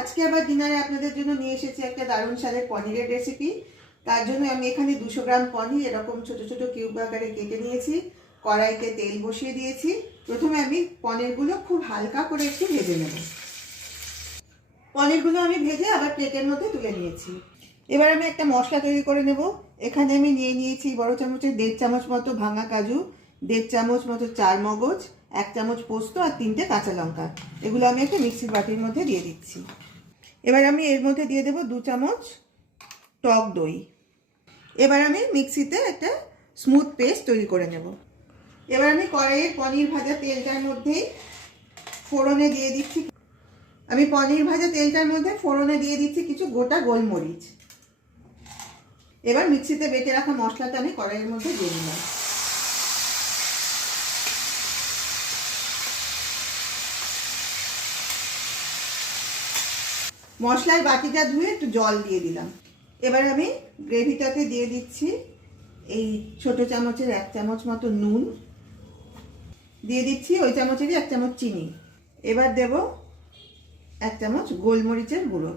আজকে আবার ডিনারে আপনাদের জন্য নিয়ে এসেছি একটা দারুণ স্বাদের পনিরের রেসিপি। তার জন্য আমি এখানে 200 গ্রাম পনির এরকম ছোট ছোট কিউব আকারে কেটে নিয়েছি। কড়াইতে তেল বসিয়ে দিয়েছি। প্রথমে আমি পনিরগুলো খুব হালকা করে একটু ভেজে নেব। পনিরগুলো আমি ভেজে আবার প্লেটের মধ্যে তুলে নিয়েছি। এবার আমি একটা মশলা তৈরি করে নেব। এখানে আমি নিয়ে নিয়েছি বড় চামচের 1.5 চামচ মতো ভাঙা কাজু, 1.5 চামচ মতো চার মগজ, 1 চামচ পোস্ত আর 3টে কাঁচা লঙ্কা। এগুলো আমি একটা মিক্সির বাটির মধ্যে দিয়ে দিচ্ছি। এবার আমি এর মধ্যে দিয়ে দেব 2 চামচ টক দই। এবার আমি মিক্সিতে একটা স্মুথ পেস্ট তৈরি করে নেব। এবার আমি কড়াইয়ে পনির ভাজা তেলটার মধ্যেই ফোড়নে দিয়ে দিচ্ছি। আমি পনির ভাজা তেলটার মধ্যে ফোড়নে দিয়ে দিচ্ছি কিছু গোটা গোলমরিচ। এবার মিক্সিতে বেটে রাখা মশলাটা আমি কড়াইয়ের মধ্যে দিয়ে দিলাম। মশলার বাটিটা ধুয়ে একটু জল দিয়ে দিলাম। এবার আমি গ্রেভিটাতে দিয়ে দিচ্ছি এই ছোট চামচের 1 চামচ মতো নুন, দিয়ে দিচ্ছি ওই চামচেরই 1 চামচ চিনি। এবার দেব 1 চামচ গোলমরিচের গুঁড়ো।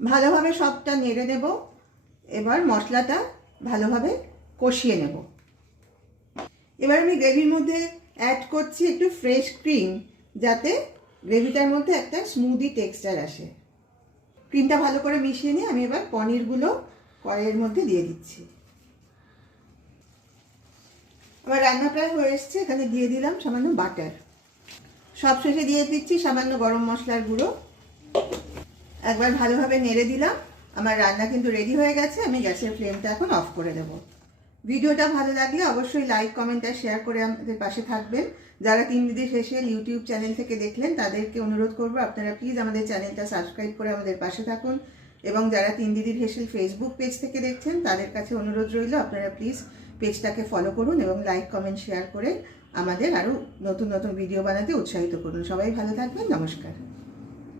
ভালোভাবে সবটা নেড়ে নেব। এবার মশলাটা ভালোভাবে কষিয়ে নেব। এবার আমি গ্রেভির মধ্যে অ্যাড করছি একটু ফ্রেশ ক্রিম, যাতে গ্রেভিটার মধ্যে একটা স্মুদি টেক্সচার আসে। ক্রিমটা ভালো করে মিশিয়ে নিয়ে আমি এবার পনিরগুলো কড়াইয়ের মধ্যে দিয়ে দিচ্ছি। আমার রান্না প্রায় হয়ে এসছে। এখানে দিয়ে দিলাম সামান্য বাটার। সব শেষে দিয়ে দিচ্ছি সামান্য গরম মশলার গুঁড়ো। একবার ভালোভাবে নেড়ে দিলাম। আমার রান্না কিন্তু রেডি হয়ে গেছে। আমি গ্যাসের ফ্লেমটা এখন অফ করে দেব। ভিডিওটা ভালো লাগলে অবশ্যই লাইক, কমেন্ট আর শেয়ার করে আমাদের পাশে থাকবেন। যারা 3 দিদির হেসেল ইউটিউব চ্যানেল থেকে দেখলেন তাদেরকে অনুরোধ করব আপনারা প্লিজ আমাদের চ্যানেলটা সাবস্ক্রাইব করে আমাদের পাশে থাকুন। এবং যারা 3 দিদির হেসেল ফেসবুক পেজ থেকে দেখছেন তাদের কাছে অনুরোধ রইল আপনারা প্লিজ পেজটাকে ফলো করুন এবং লাইক, কমেন্ট, শেয়ার করে আমাদের আরও নতুন নতুন ভিডিও বানাতে উৎসাহিত করুন। সবাই ভালো থাকবেন। নমস্কার।